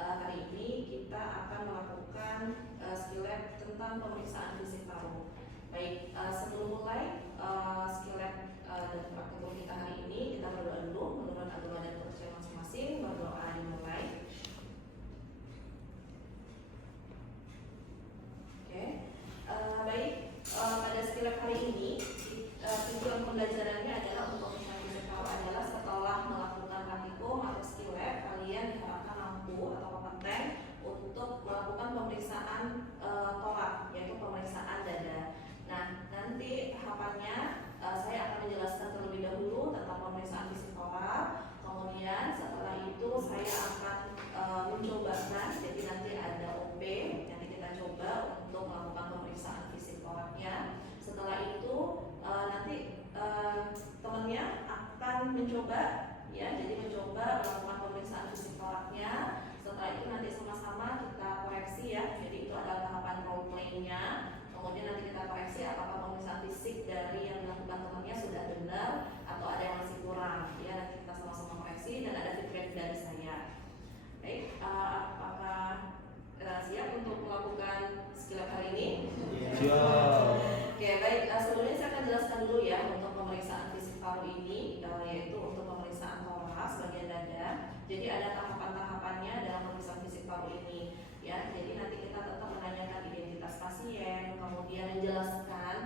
hari ini kita akan melakukan skill lab tentang pemeriksaan fisik paru. Baik, sebelum mulai skill lab dan praktikum kita hari ini, kita berdoa dulu menurut agama dan kepercayaan masing-masing. Berdoa dimulai. Oke, baik, pada skill lab hari ini tujuan pembelajarannya adalah untuk pemeriksaan fisik paru adalah setelah melakukan praktikum atau skill lab, kalian diharapkan mampu atau kompeten untuk melakukan pemeriksaan torak, yaitu pemeriksaan dada. Nah, nanti tahapannya saya akan menjelaskan terlebih dahulu tentang pemeriksaan fisik torak. Kemudian setelah itu saya akan mencobakan, jadi nanti ada OP, nanti kita coba untuk melakukan pemeriksaan fisik toraknya. Setelah itu nanti temannya akan mencoba, ya, jadi mencoba melakukan pemeriksaan fisik toraknya. Setelah itu nanti sama-sama kita koreksi, ya, jadi itu adalah tahapan role play-nya. Kemudian nanti kita koreksi apakah pemeriksaan fisik dari yang dilakukan temannya sudah benar atau ada yang masih kurang, ya, nanti kita sama-sama koreksi dan ada feedback dari saya. Baik, apakah siap untuk melakukan skill hari ini? Siap. Oke, baik, sebelumnya saya akan jelaskan dulu ya untuk pemeriksaan fisik paru ini, yaitu untuk pemeriksaan toraks bagian dada. Jadi ada tahapan-tahapannya dalam pemeriksaan fisik paru ini, ya. Jadi nanti kita tetap menanyakan identitas pasien, kemudian menjelaskan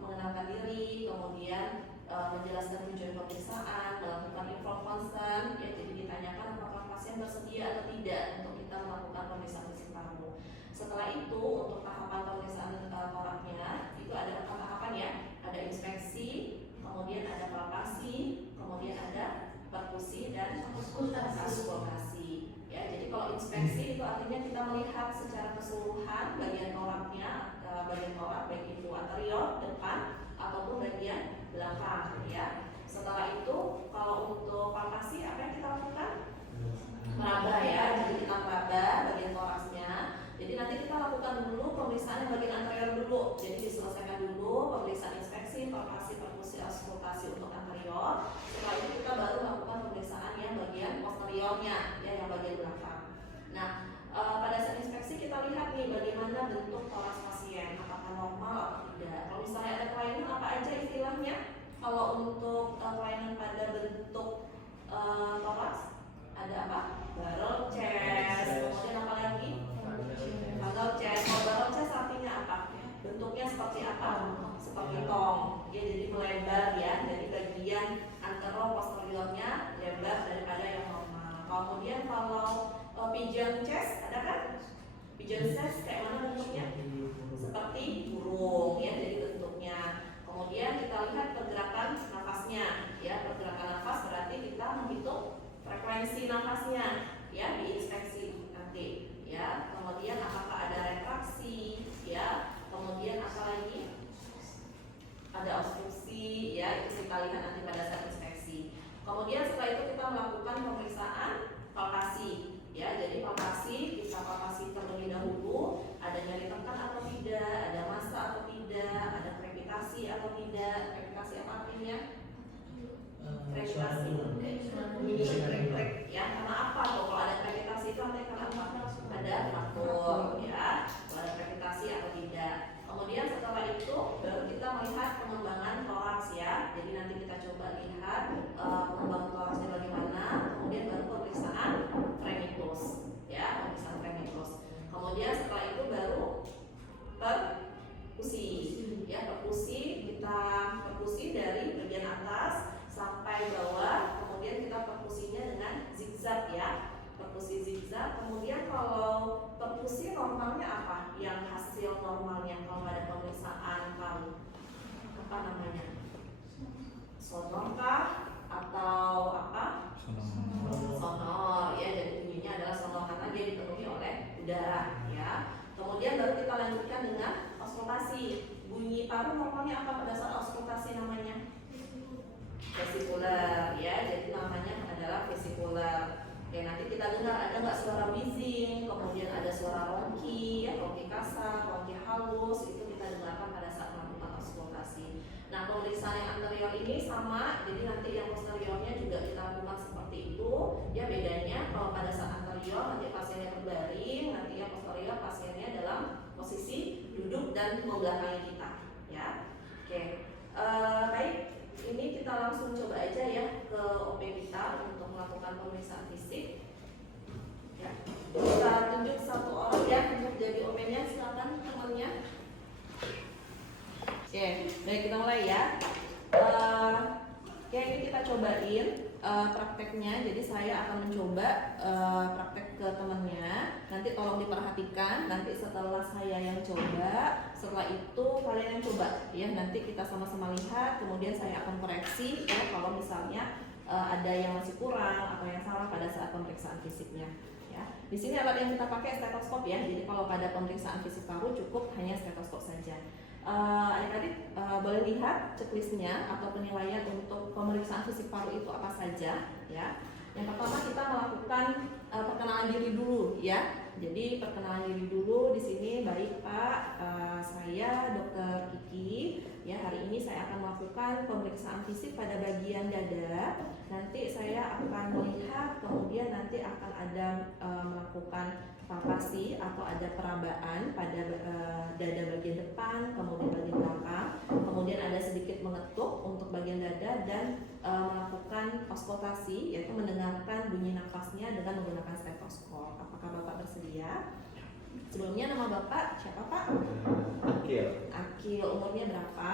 mengenalkan diri, kemudian menjelaskan tujuan pemeriksaan, melakukan informed consent, ya. Jadi ditanyakan apakah pasien bersedia atau tidak untuk kita melakukan pemeriksaan fisik paru. Setelah itu untuk tahapan pemeriksaan toraknya itu ada 4 tahapan, ya. Ada inspeksi, kemudian ada palpasi, kemudian ada perkusi dan auskultasi. Ya, jadi kalau inspeksi itu artinya kita melihat secara keseluruhan bagian toraknya, bagian torak baik itu anterior, depan ataupun bagian belakang, ya. Setelah itu kalau untuk palpasi apa yang kita lakukan? Meraba, ya. Jadi kita meraba bagian toraksnya. Jadi nanti kita lakukan dulu pemeriksaan yang bagian anterior dulu. Jadi diselesaikan dulu pemeriksaan inspeksi, palpasi, perkusi, auskultasi untuk anterior. Setelah itu kita baru melakukan pemeriksaan yang bagian posteriornya, ya, yang bagian belakang. Nah, pada saat inspeksi kita lihat nih bagaimana bentuk toraks pasien, apakah normal atau tidak. Kalau misalnya ada kelainan apa aja istilahnya? Kalau untuk kelainan pada bentuk toraks ada apa? Barrel chest, kemudian apa lagi? Barrel chest. Kalau barrel chest artinya apa? Bentuknya seperti apa? Seperti tong. Ya, jadi melebar, ya. Jadi bagian antero posteriornya lebar daripada yang normal. Kemudian kalau pigeon chest ada kan? Pigeon chest kayak mana bentuknya? Seperti burung, ya. Jadi bentuknya. Kemudian kita lihat pergerakan nafasnya, ya. Pergerakan nafas berarti kita menghitung frekuensi nafasnya, ya, diinspeksi nanti, ya. Kemudian apakah ada retraksi, ya. Kemudian apa lagi? Ada obstruksi, ya. Itu kita lihat nanti pada saat inspeksi. Kemudian setelah itu kita melakukan pemeriksaan palpasi, ya. Jadi palpasi kita palpasi terlebih dahulu, ada nyeri tekan atau tidak, ada massa atau tidak, ada krepitasi atau tidak. Krepitasi apa artinya? Krepitasi, ya. Karena apa tuh? Kalau ada krepitasi itu artinya karena apa? Ada fraktur, ya. Kalau ada krepitasi atau tidak. Kemudian setelah itu baru kita melihat pengembangan toraks, ya. Jadi nanti kita coba lihat pengembangan toraksnya bagaimana. Kemudian baru pemeriksaan fremitus, ya, pemeriksaan fremitus. Kemudian setelah itu baru perkusi, ya. Kita perkusi dari bagian atas sampai bawah. Kemudian kita perkusinya dengan zigzag, ya. Perkusi zigzag. Kemudian kalau perkusi normalnya apa? Yang hasil normalnya kalau ada pemeriksaan paru apa namanya? Sonor kah? Atau apa? Sonor, ya. Jadi bunyinya adalah sonor karena dia dipenuhi oleh udara, ya. Kemudian baru kita lanjutkan dengan auskultasi. Bunyi paru normalnya apa pada saat auskultasi namanya? Vesikular, ya. Jadi namanya adalah vesikular. Oke, nanti kita dengar ada nggak suara wheezing, kemudian ada suara ronki, ya, ronki kasar, ronki halus, itu kita dengarkan pada saat melakukan auskultasi. Nah, pemeriksaan yang anterior ini sama, jadi nanti yang posteriornya juga kita lakukan seperti itu. Ya, bedanya kalau pada saat anterior nanti pas membelakangi kita, ya. Oke, baik. Ini kita langsung coba aja ya ke OP kita untuk melakukan pemeriksaan fisik. Ya. Kita tunjuk satu orang ya untuk jadi OP-nya, silakan temannya. Oke, baik kita mulai ya. Oke, ini kita cobain prakteknya. Jadi saya akan mencoba praktek ke temannya. Nanti tolong diperhatikan. Nanti setelah saya yang coba, setelah itu kalian yang coba. Ya, nanti kita sama-sama lihat. Kemudian saya akan koreksi ya kalau misalnya ada yang masih kurang atau yang salah pada saat pemeriksaan fisiknya. Ya, di sini alat yang kita pakai stetoskop ya. Jadi kalau pada pemeriksaan fisik paru cukup hanya stetoskop saja. Adik-adik boleh lihat checklistnya atau penilaian untuk pemeriksaan fisik paru itu apa saja ya. Yang pertama kita melakukan perkenalan diri dulu ya. Jadi perkenalan diri dulu di sini. Baik Pak, saya Dr. Kiki. Ya, hari ini saya akan melakukan pemeriksaan fisik pada bagian dada. Nanti saya akan melihat, kemudian nanti akan ada melakukan palpasi atau ada perabaan pada dada bagian depan, kemudian bagian belakang, kemudian ada sedikit mengetuk untuk bagian dada dan melakukan auskultasi, yaitu mendengarkan bunyi nafasnya dengan menggunakan stetoskop. Apakah Bapak bersedia? Sebelumnya nama Bapak siapa Pak? Akil. Akil, umurnya berapa?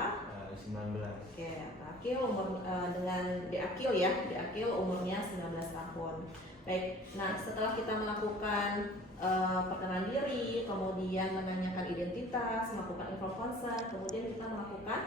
19. Oke, Akil umur dengan Akil ya, Akil umurnya 19 tahun. Baik, nah setelah kita melakukan perkenalan diri, kemudian menanyakan identitas, melakukan info konsen, kemudian kita melakukan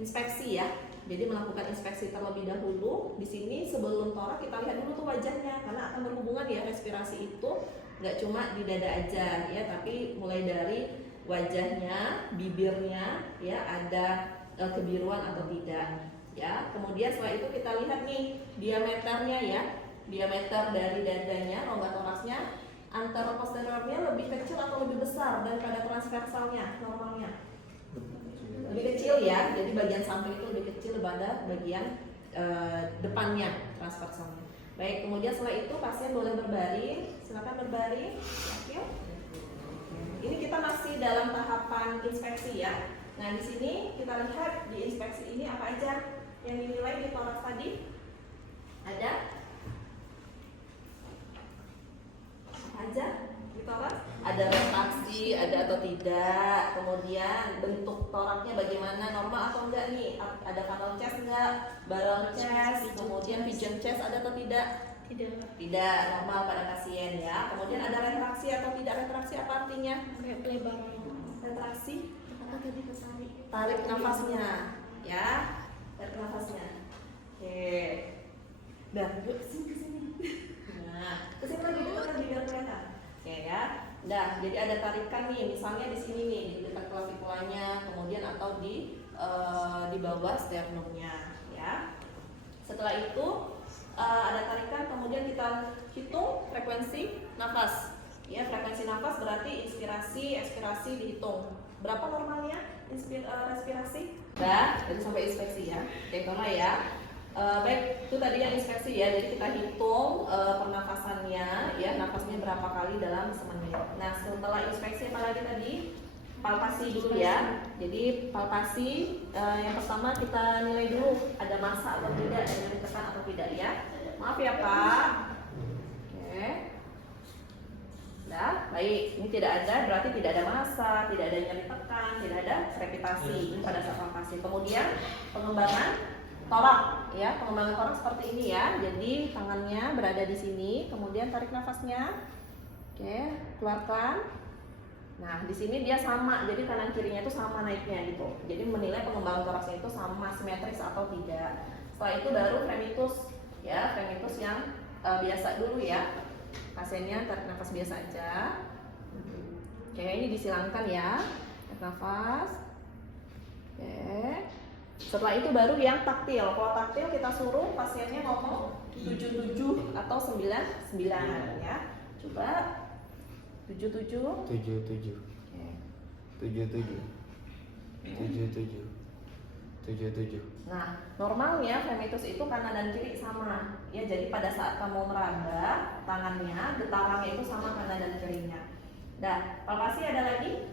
inspeksi ya. Jadi melakukan inspeksi terlebih dahulu. Di sini sebelum torak kita lihat dulu tuh wajahnya, karena akan berhubungan ya respirasi itu nggak cuma di dada aja ya, tapi mulai dari wajahnya, bibirnya ya ada kebiruan atau tidak ya. Kemudian setelah itu kita lihat nih diameternya ya, diameter dari dadanya, rongga toraksnya antara posteriornya lebih kecil atau lebih besar daripada transversalnya normalnya. Lebih kecil ya, jadi bagian samping itu lebih kecil daripada bagian depannya transversalnya. Baik, kemudian setelah itu pasien boleh berbaring, silakan berbaring. Oke. Ini kita masih dalam tahapan inspeksi ya. Nah di sini kita lihat di inspeksi ini apa aja yang dinilai di toraks tadi. Ada aja gitu kan? Ada retraksi, ada atau tidak, kemudian bentuk toraknya bagaimana, normal atau enggak nih, ada funnel chest enggak, barrel chest, kemudian pigeon chest ada atau tidak? Tidak normal pada pasien ya. Kemudian ada retraksi atau tidak retraksi, apa artinya? Lebar. Retraksi, Apa tadi ketarik? tarik nafasnya ya, tarik nafasnya. Oke, dan kesini. Nah, kesini lagi biar kelihatan. Oke ya. Nah, jadi ada tarikan nih, misalnya di sini nih di dekat klavikulanya, kemudian atau di bawah sternumnya ya. Setelah itu ada tarikan, kemudian kita hitung frekuensi nafas. Ya, frekuensi nafas berarti inspirasi, ekspirasi dihitung. Berapa normalnya respirasi? Nah, jadi sampai inspeksi ya. Oke, mulai ya. Baik, itu tadi yang inspeksi ya. Jadi kita hitung pernafasannya, ya, nafasnya berapa kali dalam semenit. Nah, setelah inspeksi apa lagi tadi? Palpasi dulu ya. Jadi palpasi yang pertama kita nilai dulu ada massa atau tidak, ada nyeri tekan atau tidak ya. Maaf ya Pak. Oke. Nah, baik. Ini tidak ada, berarti tidak ada massa, tidak ada nyeri tekan, tidak ada krepitasi pada saat palpasi. Kemudian pengembangan torak ya, pengembangan torak seperti ini ya. Jadi tangannya berada di sini, kemudian tarik nafasnya. Oke, keluarkan. Nah, di sini dia sama, jadi kanan kirinya itu sama naiknya gitu. Jadi menilai pengembangan toraksnya itu sama simetris atau tidak. Setelah itu baru fremitus ya, fremitus yang biasa dulu ya. Pasiennya tarik nafas biasa aja. Oke, ini disilangkan ya. Tarik nafas. Oke. Setelah itu baru yang taktil. Kalau taktil kita suruh pasiennya ngomong 77 atau 99 ya. Coba 77. 77. Oke. 77. 77. 77. Nah, normalnya fremitus itu kanan dan kiri sama. Ya, jadi pada saat kamu meraba tangannya, getarannya itu sama kanan dan kirinya. Nah, palpasi ada lagi?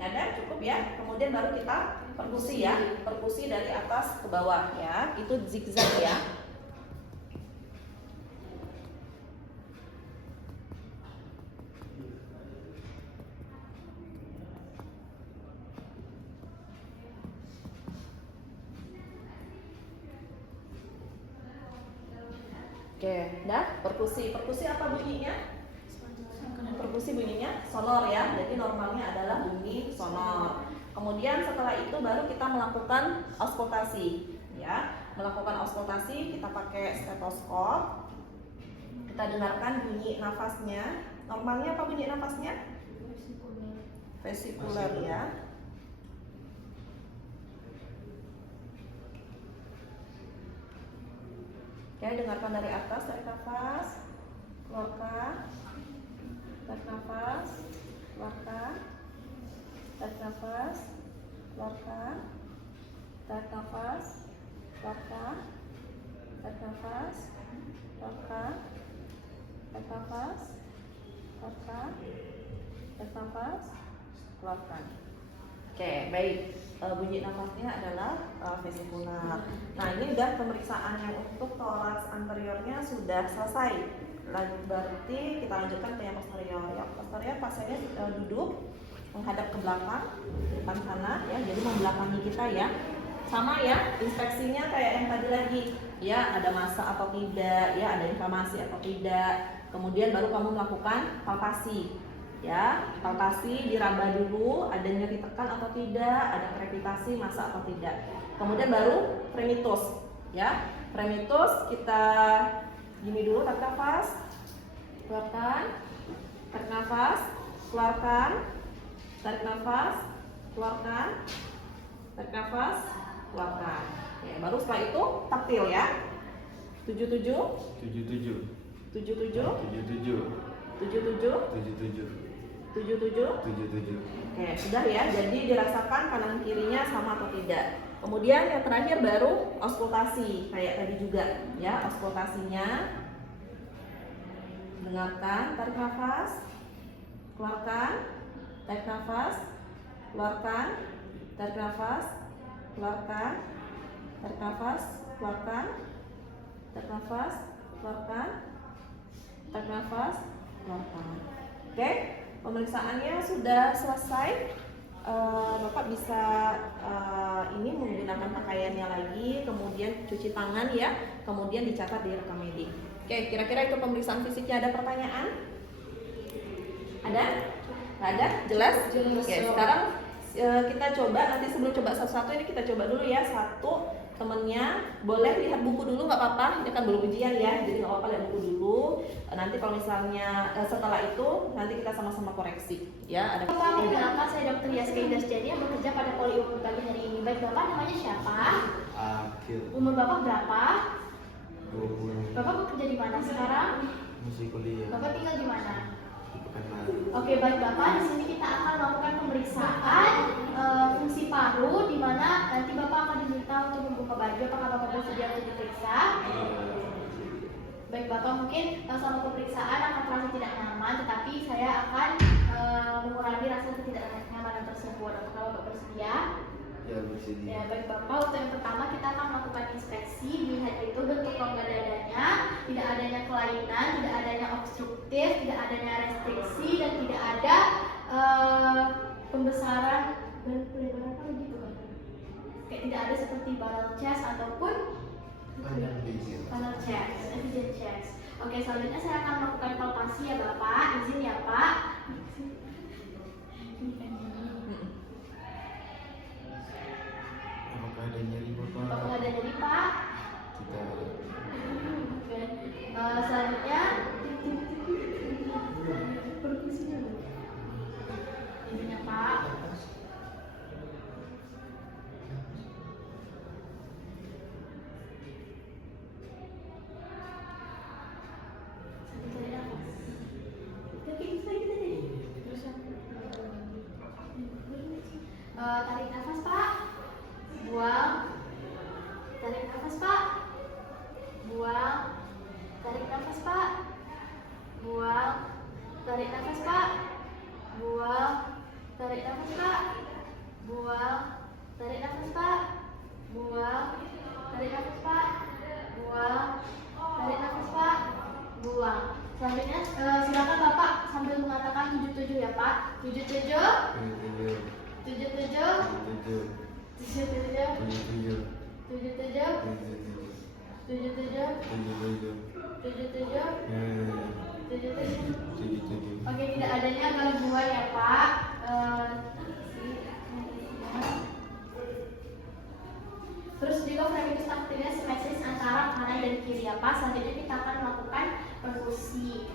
Ada cukup ya. Kemudian baru kita perkusi ya, perkusi dari atas ke bawah ya. Itu zigzag ya. Oke, dah perkusi. Perkusi apa bunyinya? Perkusi bunyinya sonor ya. Jadi normalnya adalah bunyi sonor. Kemudian setelah itu baru kita melakukan auskultasi ya. Melakukan auskultasi kita pakai stetoskop. Kita dengarkan bunyi nafasnya. Normalnya apa bunyi nafasnya? Vesikuler ya. Oke, dengarkan dari atas, tarik nafas, keluarkan, tarik nafas, keluarkan, tarik nafas, keluarkan, tarik nafas, keluarkan, tarik nafas, keluarkan, tarik nafas, keluarkan, tarik nafas, keluarkan. Oke, baik. Bunyi nafasnya adalah vesikular. Nah, ini udah pemeriksaan yang untuk toraks anteriornya sudah selesai. Berarti kita lanjutkan ke yang posterior. Yang posterior pasiennya duduk menghadap ke belakang, depan sana ya, jadi membelakangi kita ya. Sama ya, inspeksinya kayak yang tadi lagi. Ya, ada massa atau tidak, ya, ada inflamasi atau tidak. Kemudian baru kamu melakukan palpasi. Ya, palpasi diraba dulu, ada nyeri tekan atau tidak, ada krepitasi massa atau tidak. Kemudian baru fremitus. Ya, fremitus kita gini dulu, tarik nafas, keluarkan, tarik nafas, keluarkan, tarik nafas, keluarkan, tarik nafas, keluarkan. Ya, baru setelah itu taktil ya. 77, 77 77, 77 77, 77 77. 77. Oke, sudah ya. Jadi dirasakan kanan kirinya sama atau tidak. Kemudian yang terakhir baru auskultasi kayak tadi juga ya. Auskultasinya dengarkan, tarik nafas, keluarkan, tarik nafas, keluarkan, tarik nafas, keluarkan, tarik nafas, keluarkan, tarik nafas, keluarkan, tarik nafas, keluarkan. Oke, pemeriksaannya sudah selesai. Bapak bisa ini menggunakan pakaiannya lagi, kemudian cuci tangan ya, kemudian dicatat di rekam medik. Oke, kira-kira itu pemeriksaan fisiknya. Ada pertanyaan? Ada? Nggak ada? Jelas? Oke, sekarang kita coba, nanti sebelum coba satu-satu ini kita coba dulu ya. Satu, temennya boleh lihat buku dulu, nggak apa-apa, ini kan belum ujian ya, jadi nggak apa-apa lihat buku dulu. Nanti kalau misalnya setelah itu nanti kita sama-sama koreksi ya. Ada. Perkenalkan, saya Dr. Yaska Indah Setiadi yang bekerja pada Poli Umum pagi hari ini. Baik, Bapak namanya siapa? Akhir Umur Bapak berapa? 20. Bapak bekerja di mana sekarang? Masih kuliah Bapak tinggal di mana? di Pekanbaru. Oke, baik Bapak, di sini kita akan melakukan pemeriksaan fungsi paru, di mana nanti Bapak akan diminta untuk membuka baju. Apakah Bapak bersedia untuk diperiksa? Baik Bapak, mungkin selama pemeriksaan akan terasa tidak nyaman, tetapi saya akan mengurangi rasa ketidaknyamanan tersebut. Apakah Bapak bersedia? Ya, bersedia. Ya, baik Bapak, untuk yang pertama kita akan melakukan inspeksi. Dilihat itu bentuk rongga dadanya, tidak adanya kelainan, tidak adanya obstruktif, tidak adanya restriksi, dan tidak ada pembesaran dan pelebaran apa gitu kan? Kayak tidak ada seperti barrel chest ataupun funnel chest, evident chest. Oke, selanjutnya saya akan melakukan palpasi ya Bapak. Izin ya Pak. Apakah ada nyeri Bapak? Apakah ada nyeri Pak? Tidak. Oke. Selanjutnya izin ya Pak. Tarik nafas Pak, buang, tarik nafas Pak, buang, tarik nafas Pak, buang. Selanjutnya silakan Bapak sambil mengatakan 77 ya Pak. 77, 77, 77, 77, 77, 77. Oke, tidak adanya gangguan ya Pak. Terus juga fragmentus taktilnya simetris antara kanan dan kiri ya Pak. Selanjutnya kita akan melakukan perkusi.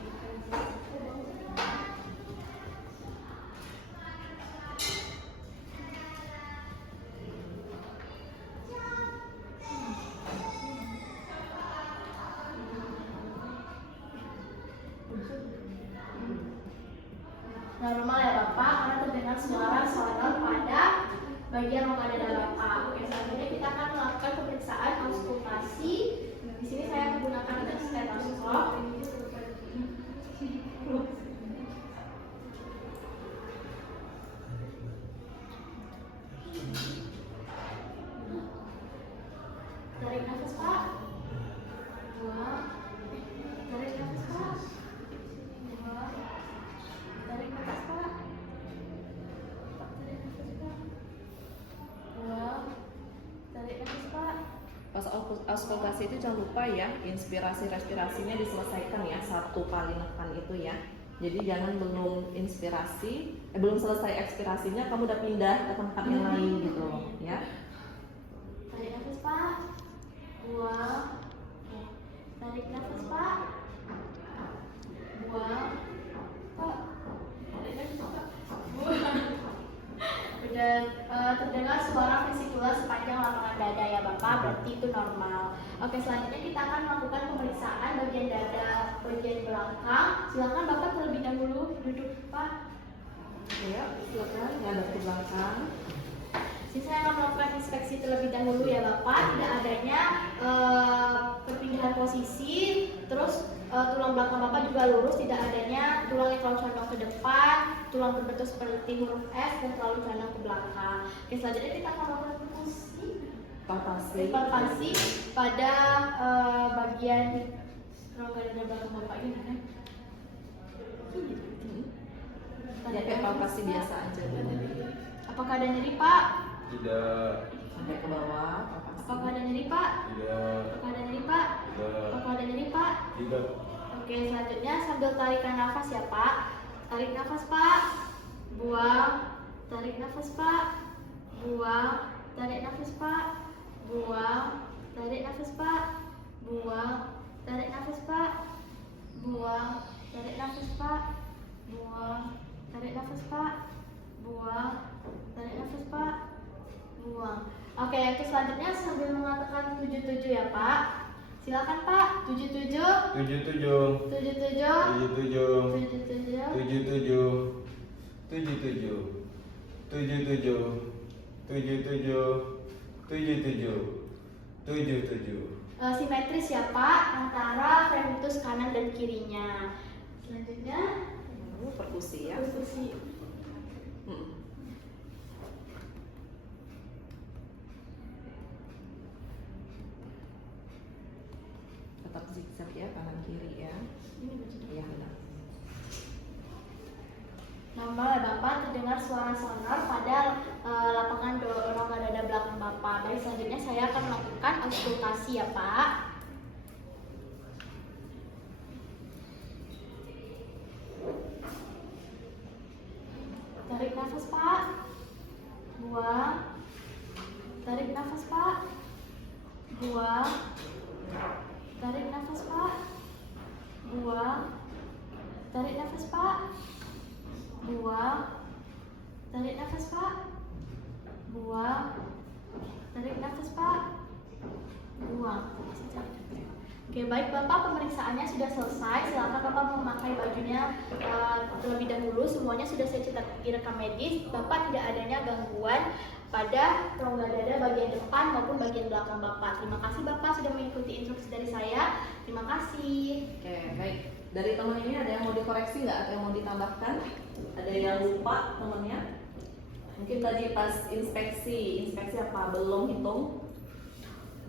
Normal ya Bapak, karena terdengar suara sonor pada bagian rongga dada Bapak. Oke, selanjutnya kita akan melakukan pemeriksaan auskultasi. Di sini saya menggunakan stetoskop. Tarik nafas Pak. Buang. Tarik nafas Pak. Buang. Tarik nafas Pak. Tarik nafas Pak. Buang. Tarik nafas Pak. Pas auskultasi itu jangan lupa ya, inspirasi respirasinya diselesaikan ya, 1 kali nekan itu ya. Jadi jangan belum inspirasi, belum selesai ekspirasinya kamu udah pindah ke tempat yang lain gitu loh ya. Tarik nafas Pak. Buang. Tarik nafas Pak. Buang. Pak. Tarik nafas Pak. Buang. Udah terdengar suara vesikular sepanjang lapangan dada ya Bapak, berarti itu normal. Oke, selanjutnya kita akan melakukan pemeriksaan bagian dada bagian belakang. Silakan Bapak terlebih dahulu duduk Pak. Ya, silakan ngadep ke belakang. Jadi saya akan melakukan inspeksi terlebih dahulu ya Bapak. Tidak adanya perpindahan posisi, terus tulang belakang Bapak juga lurus, tidak adanya tulang yang terlalu condong ke depan, tulang berbentuk seperti huruf S dan terlalu condong ke belakang. Oke, selanjutnya kita akan melakukan palpasi pada bagian rongga dada belakang Bapak ini kan? Ya kayak palpasi biasa aja. Apakah ada nyeri Pak? Tidak. Sampai ke bawah, palpasi. Apakah ada nyeri Pak? Tidak. Apakah ada nyeri Pak? Tidak. Apakah ada nyeri Pak? Tidak. Oke, selanjutnya sambil tarikan nafas ya Pak. Tarik nafas Pak. Buang. Tarik nafas Pak. Buang. Tarik nafas Pak. Buang. Tarik nafas Pak. Buang. Tarik nafas Pak. Buang. Tarik nafas Pak. Buang. Tarik nafas Pak. Buang. Tarik nafas Pak. Buang. Oke, itu selanjutnya sambil mengatakan 77 ya Pak. Silakan Pak. 77. 77. 77. 77. 77. 77. Simetris ya Pak antara fragmentus kanan dan kirinya. Selanjutnya Perkusi ya. perkusi. Tetap zigzag ya, kanan kiri ya. Ini baca. Iya benar. Normal ya Bapak, terdengar suara sonor pada lapangan rongga dada belakang Bapak. Baik, selanjutnya saya akan melakukan auskultasi ya Pak. Tarik nafas Pak. Buang. Tarik nafas Pak. Buang. Tarik nafas Pak. Buang. Tarik nafas Pak. Buang. Tarik nafas Pak. Buang. Tarik nafas Pak. Buang. Oke, baik Bapak, pemeriksaannya sudah selesai. Silakan Bapak memakai bajunya terlebih dahulu. Semuanya sudah saya cetak di rekam medis. Bapak tidak adanya gangguan pada rongga dada bagian depan maupun bagian belakang Bapak. Terima kasih Bapak sudah mengikuti instruksi dari saya. Terima kasih. Oke, baik. Dari teman ini ada yang mau dikoreksi nggak atau yang mau ditambahkan? Ada yang lupa temannya? Mungkin tadi pas inspeksi apa belum hitung?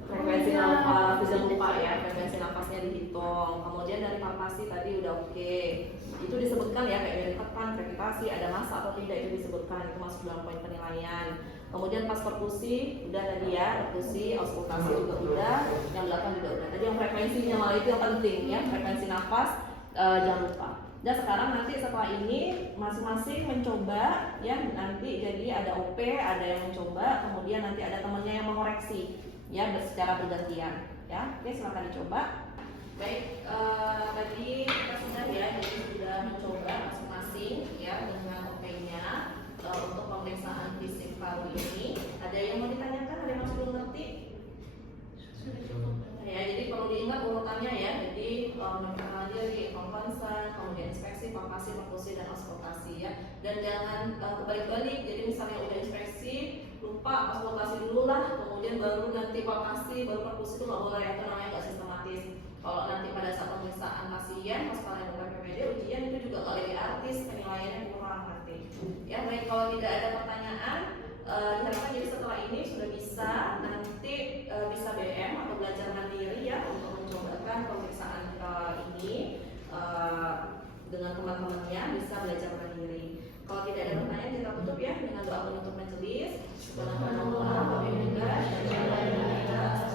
frekuensi Iya. nafas, jangan lupa ya, frekuensi nafasnya dihitung. Kemudian dari palpasi tadi udah oke. Itu disebutkan ya kayak dari tekan, gravitasi, ada massa atau tidak itu disebutkan, itu masuk dalam poin penilaian. Kemudian pas perkusi udah tadi ya, perkusi, auskultasi juga udah, yang belakang juga udah. Tadi yang frekuensinya malah itu yang penting ya, frekuensi nafas jangan lupa. Dan sekarang nanti setelah ini masing-masing mencoba ya, nanti jadi ada OP, ada yang mencoba, kemudian nanti ada temannya yang mengoreksi ya secara bergantian ya. Oke, silakan dicoba. Baik, tadi kita sudah ya, jadi sudah mencoba masing-masing ya dengan OP-nya untuk pemeriksaan fisik paru ini. Ada yang mau ditanyakan? Ada yang masih belum ngerti? Sudah cukup. Ya, jadi perlu diingat urutannya ya. Jadi perkenalan diri, konsen, kemudian inspeksi, palpasi, perkusi, dan auskultasi ya. Dan jangan kebalik-balik. Jadi misalnya udah inspeksi, lupa auskultasi dulu lah, kemudian baru nanti palpasi, baru perkusi, itu nggak boleh, itu namanya nggak sistematis. Kalau nanti pada saat pemeriksaan pasien, pas kalian bukan PPD, ujian itu juga nggak lebih artis, penilaiannya kurang nanti. Ya baik, kalau tidak ada pertanyaan, diharapkan jadi setelah ini sudah bisa nanti bisa BM atau belajar mandiri ya untuk mencobakan pemeriksaan ini dengan teman-temannya, bisa belajar mandiri. Kalau tidak ada pertanyaan kita tutup ya dengan doa penutup majelis. Subhanallah, wa bihamdihi, asyhadu an la ilaha illa anta,